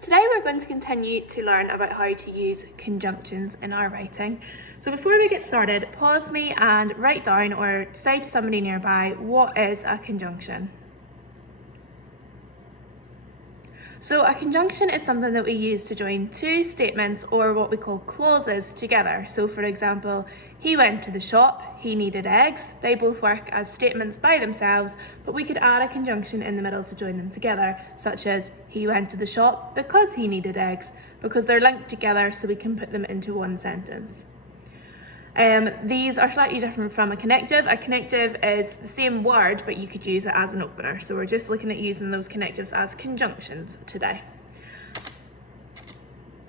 Today we're going to continue to learn about how to use conjunctions in our writing. So before we get started, pause me and write down or say to somebody nearby, what is a conjunction? So a conjunction is something that we use to join two statements or what we call clauses together. So for example, he went to the shop, he needed eggs. They both work as statements by themselves, but we could add a conjunction in the middle to join them together, such as he went to the shop because he needed eggs, because they're linked together so we can put them into one sentence. These are slightly different from a connective. A connective is the same word, but you could use it as an opener. So we're just looking at using those connectives as conjunctions today.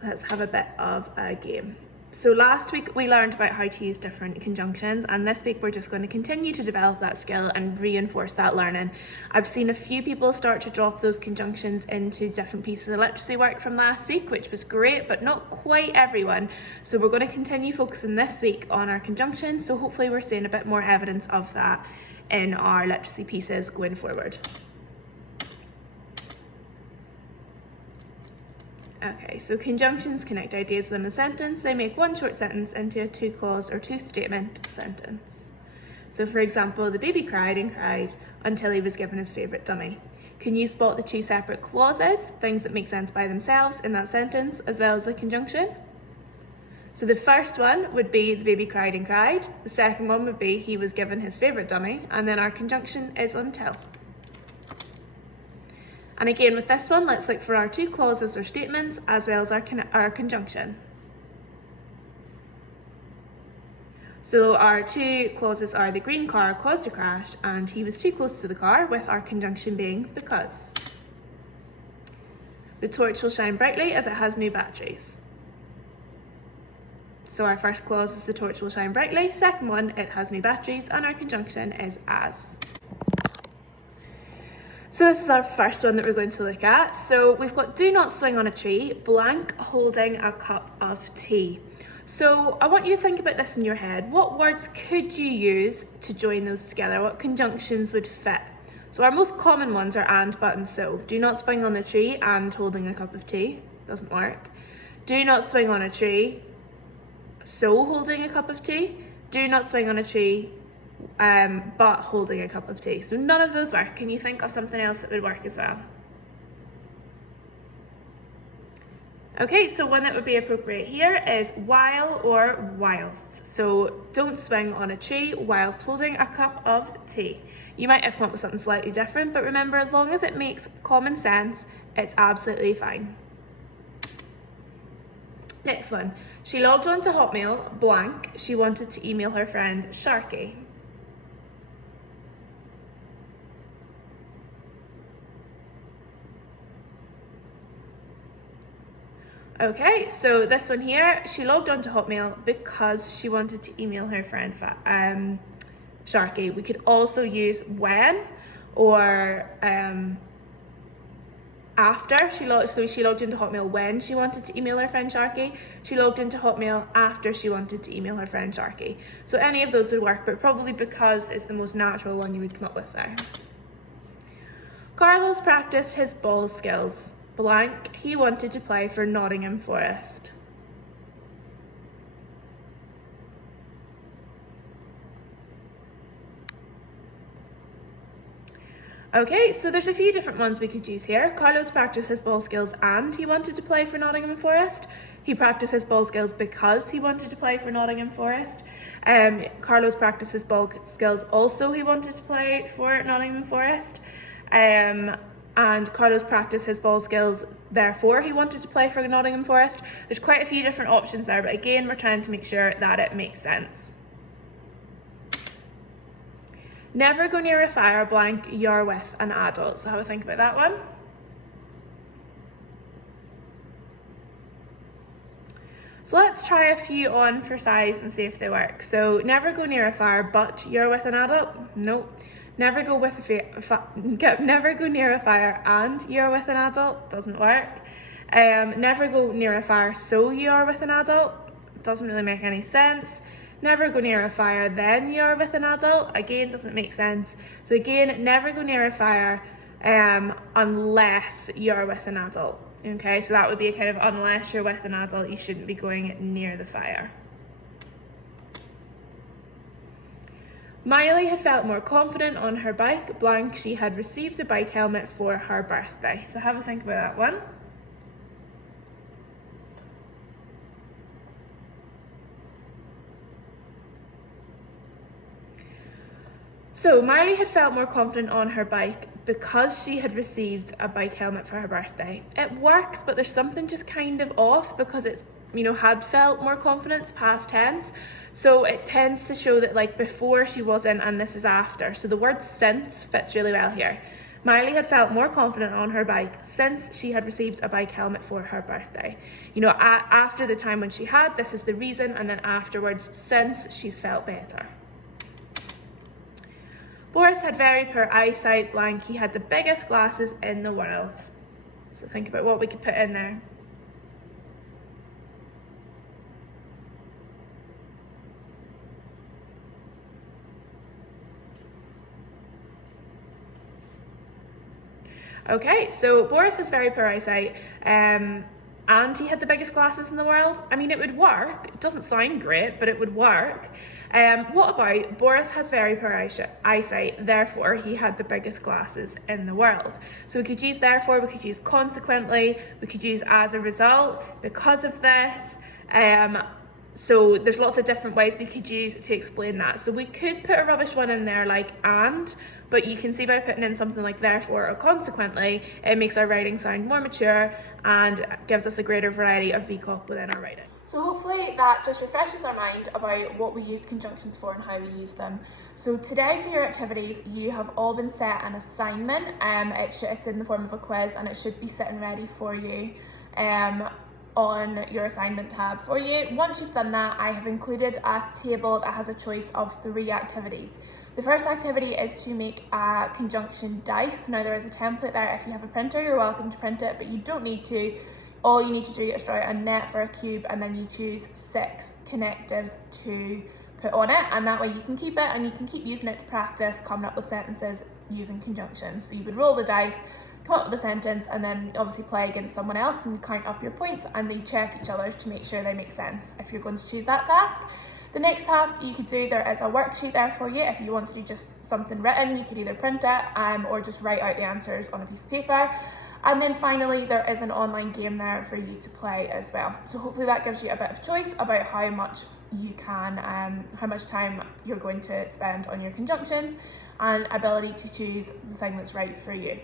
Let's have a bit of a game. So last week we learned about how to use different conjunctions, and this week we're just going to continue to develop that skill and reinforce that learning. I've seen a few people start to drop those conjunctions into different pieces of literacy work from last week, which was great, but not quite everyone. So we're going to continue focusing this week on our conjunctions, so hopefully we're seeing a bit more evidence of that in our literacy pieces going forward. Okay, so conjunctions connect ideas within a sentence. They make one short sentence into a two-clause or two-statement sentence. So for example, the baby cried and cried until he was given his favourite dummy. Can you spot the two separate clauses, things that make sense by themselves in that sentence, as well as the conjunction? So the first one would be the baby cried and cried. The second one would be he was given his favourite dummy, and then our conjunction is until. And again, with this one, let's look for our two clauses or statements as well as our conjunction. So our two clauses are the green car caused a crash and he was too close to the car, with our conjunction being because. The torch will shine brightly as it has new batteries. So our first clause is the torch will shine brightly. Second one, it has new batteries, and our conjunction is as. So this is our first one that we're going to look at. So we've got do not swing on a tree, blank holding a cup of tea. So I want you to think about this in your head. What words could you use to join those together? What conjunctions would fit? So our most common ones are and, but, and so. Do not swing on the tree and holding a cup of tea. Doesn't work. Do not swing on a tree, so holding a cup of tea. Do not swing on a tree, but holding a cup of tea. So none of those work. Can you think of something else that would work as well? Okay, so one that would be appropriate here is while or whilst. So don't swing on a tree whilst holding a cup of tea. You might have come up with something slightly different, but remember, as long as it makes common sense, it's absolutely fine. Next one. She logged on to Hotmail, blank. She wanted to email her friend Sharky. Okay, so this one here, she logged on to Hotmail because she wanted to email her friend Sharky. We could also use when or after. So she logged into Hotmail when she wanted to email her friend Sharky. She logged into Hotmail after she wanted to email her friend Sharky. So any of those would work, but probably because is the most natural one you would come up with there. Carlos practiced his ball skills. Blank, he wanted to play for Nottingham Forest. Okay, so there's a few different ones we could use here. Carlos practiced his ball skills and he wanted to play for Nottingham Forest. He practiced his ball skills because he wanted to play for Nottingham Forest. Carlos practiced his ball skills also he wanted to play for Nottingham Forest. And Carlos practiced his ball skills, therefore he wanted to play for Nottingham Forest. There's quite a few different options there, but again, we're trying to make sure that it makes sense. Never go near a fire, blank, you're with an adult. So have a think about that one. So let's try a few on for size and see if they work. So never go near a fire, but you're with an adult? Nope. Never go near a fire and you're with an adult? Doesn't work. Never go near a fire so you're with an adult? Doesn't really make any sense. Never go near a fire then you're with an adult? Again, doesn't make sense. So again, never go near a fire unless you're with an adult. Okay, so that would be a kind of unless you're with an adult, you shouldn't be going near the fire. Miley had felt more confident on her bike, blank, she had received a bike helmet for her birthday. So have a think about that one. So Miley had felt more confident on her bike because she had received a bike helmet for her birthday. It works, but there's something just kind of off because it's, had felt more confidence, past tense. So it tends to show that like before she wasn't and this is after. So the word since fits really well here. Miley had felt more confident on her bike since she had received a bike helmet for her birthday. After the time when she had, this is the reason, and then afterwards, since she's felt better. Boris had very poor eyesight, blank, he had the biggest glasses in the world. So think about what we could put in there. Okay, so Boris has very poor eyesight, and he had the biggest glasses in the world. I mean, it would work. It doesn't sound great, but it would work. What about Boris has very poor eyesight, therefore he had the biggest glasses in the world. So we could use therefore, we could use consequently, we could use as a result, because of this. So there's lots of different ways we could use to explain that. So we could put a rubbish one in there like and, but you can see by putting in something like therefore or consequently, it makes our writing sound more mature and gives us a greater variety of VCOC within our writing. So hopefully that just refreshes our mind about what we use conjunctions for and how we use them. So today for your activities, you have all been set an assignment. It's in the form of a quiz and it should be sitting ready for you on your assignment tab for you. Once you've done that, I have included a table that has a choice of 3 activities. The first activity is to make a conjunction dice. Now there is a template there. If you have a printer, you're welcome to print it, but you don't need to. All you need to do is draw a net for a cube and then you choose 6 connectives to put on it, and that way you can keep it and you can keep using it to practice coming up with sentences using conjunctions. So you would roll the dice, come up with a sentence, and then obviously play against someone else and count up your points, and they check each other's to make sure they make sense if you're going to choose that task. The next task you could do, there is a worksheet there for you. If you want to do just something written, you could either print it or just write out the answers on a piece of paper. And then finally, there is an online game there for you to play as well. So hopefully that gives you a bit of choice about how much you can, how much time you're going to spend on your conjunctions and ability to choose the thing that's right for you.